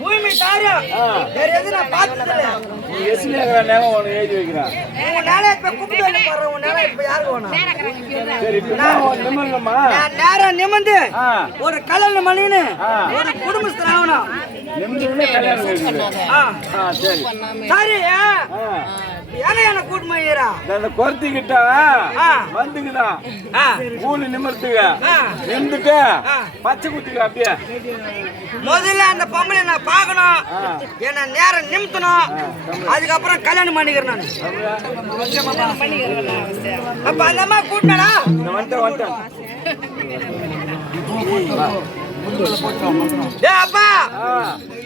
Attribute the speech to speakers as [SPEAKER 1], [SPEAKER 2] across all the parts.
[SPEAKER 1] பூமி தாரம்
[SPEAKER 2] ஆ.
[SPEAKER 1] வேற நான் பார்த்ததில்ல.
[SPEAKER 2] எசிலேங்கிற நேரம் உனக்கு எழுதி வைக்கிறேன்.
[SPEAKER 1] உன் நிலம் இப்ப கூப்பிட்டு வந்து பாரு, உன் நிலம் இப்ப யாருக்கு வேணும்?
[SPEAKER 2] சரி, இப்ப நான் உன் நிமிர்ந்தம்மா?
[SPEAKER 1] நான் நேரா நிமிர்ந்து
[SPEAKER 2] ஆ.
[SPEAKER 1] ஒரு கல்யாணம் பண்ணின்னு
[SPEAKER 2] ஆ.
[SPEAKER 1] ஒரு குடும்பஸ்தர் ஆகணும்.
[SPEAKER 2] நிமிர்ந்த உடனே கல்யாணம் கேக்குது.
[SPEAKER 1] ஆ.
[SPEAKER 2] ஆ, சரி.
[SPEAKER 1] சரி ஆ.
[SPEAKER 2] ஆ.
[SPEAKER 1] ஏங்க என்ன கூட்டு போயிரா
[SPEAKER 2] இந்த அந்த. வந்துக்குதான்
[SPEAKER 1] ஆ.
[SPEAKER 2] ஊழி நிமிர்த்துக்க
[SPEAKER 1] ஆ.
[SPEAKER 2] பச்சை குத்திக்க அப்படியே
[SPEAKER 1] முதல்ல அந்த பொம்பளை நான் பார்க்கணும். என்ன நேரம் நிமித்தணும் அதுக்கப்புறம் கல்யாணம் பண்ணிக்கிறேன் நான் அப்ப அந்த அம்மா கூட்டினா
[SPEAKER 2] வந்துட்டேன் வந்துட்டேன்
[SPEAKER 1] டேய் அப்பா.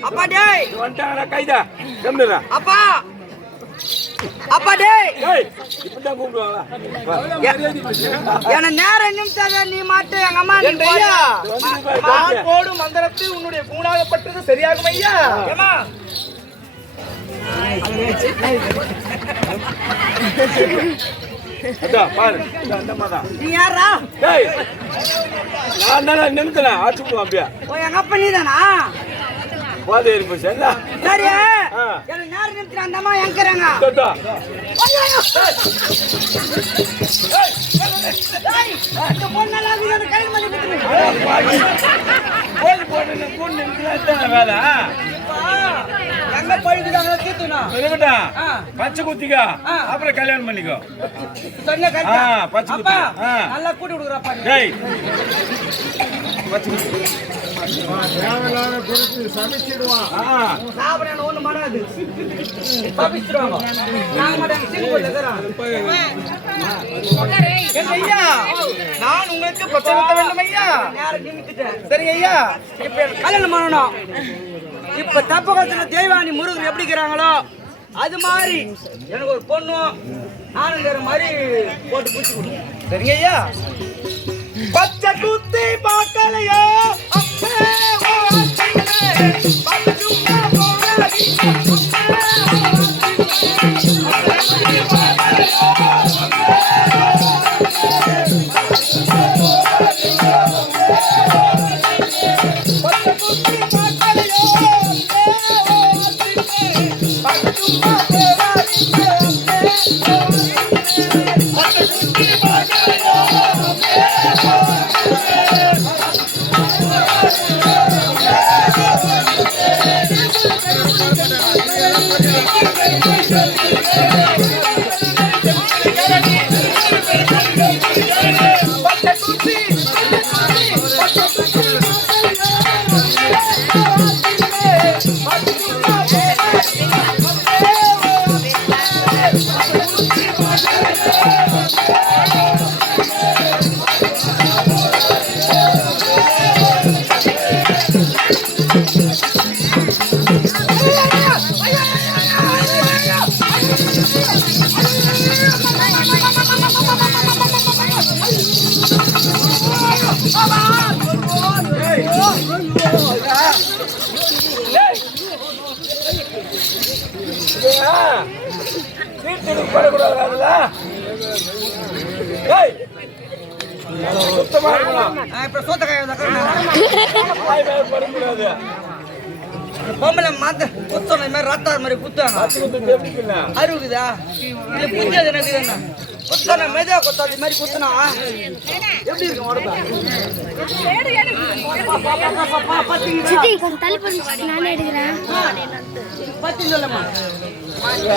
[SPEAKER 1] அப்பா டேய்!
[SPEAKER 2] வந்துட்டாங்கடா கைதா. கம்மிடுறா
[SPEAKER 1] அப்பா! அப்பா டேய்!
[SPEAKER 2] ஏய் இப்படிதான் கூப்பிடுவாங்களா.
[SPEAKER 1] என்ன நேரம் நிமித்தாத நீ மாட்டு எங்க அம்மா நீ
[SPEAKER 2] பாரு,
[SPEAKER 3] நான். போடும் மந்திரத்தில் உன்னுடைய கூணாகப்பட்டது சரியாகும் ஐயா.
[SPEAKER 1] ஏமா
[SPEAKER 2] அதான் பாரு. இந்த அந்தம்மா தான்
[SPEAKER 1] நீ யாரா
[SPEAKER 2] டேய் நான் தானே நிமித்தனேன் ஆச்சு விடுவோம் அப்படியே.
[SPEAKER 1] ஓ எங்க அப்பா நீ தானா
[SPEAKER 2] போதை இருப்பு சரிங்களா
[SPEAKER 1] சரி.
[SPEAKER 2] ஆ.
[SPEAKER 1] எனக்கு நேரம் நிமித்தின அந்த அம்மா எங்கிறாங்க
[SPEAKER 2] தொட்டா
[SPEAKER 1] இந்த பொண்ணெல்லாம் வீடு கல்யாணம் பண்ணி கொடுத்துருங்க
[SPEAKER 2] கோயில் போட்டு கூண்டு நிமித்தலாம் வேலை?
[SPEAKER 1] ஆ.
[SPEAKER 2] பச்சை குத்திக்க. அப்புறம் கல்யாணம் பண்ணிக்கோ
[SPEAKER 1] சொன்ன
[SPEAKER 2] பச்சை குத்து.
[SPEAKER 1] நல்லா கூட்டி விடுறப்பா.
[SPEAKER 2] டேய்
[SPEAKER 1] சாப்பிட
[SPEAKER 3] ஐயா நான் உங்களுக்கு வேண்டும் ஐயா
[SPEAKER 1] நேரம் நிமித்திட்டேன்.
[SPEAKER 3] சரி ஐயா
[SPEAKER 1] இப்ப கல்யாணம் பண்ணணும். இப்ப தப்பகத்துல தெய்வானி முருகன் எப்படி இருக்கிறாங்களோ அது மாதிரி எனக்கு ஒரு பொண்ணும் நானுங்கிற மாதிரி போட்டு பூச்சி கொடுங்க
[SPEAKER 3] சரிங்க ஐயா பச்சை குத்தி பார்க்கலையோ? அப்பே ஓ
[SPEAKER 2] சீட்டுக்கு போடக்கூடாது சுத்தமா இருக்கணும்
[SPEAKER 1] இப்ப சோத்த கையை தக்கறேன்.
[SPEAKER 2] படக்கூடாது
[SPEAKER 1] பொம்பளை மாத்த குத்தணும் மாதிரி ரத்தம் மாதிரி குத்துவாங்க.
[SPEAKER 2] பச்சை குத்து எப்படி இருக்குண்ணா?
[SPEAKER 1] அருகுதா இல்ல புரியாது எனக்கு என்ன? குத்தன மெதுவா குத்தாது மாதிரி குத்துனா? எப்படி இருக்கும் உடம்பு? பத்தி சொல்லமா
[SPEAKER 2] இல்ல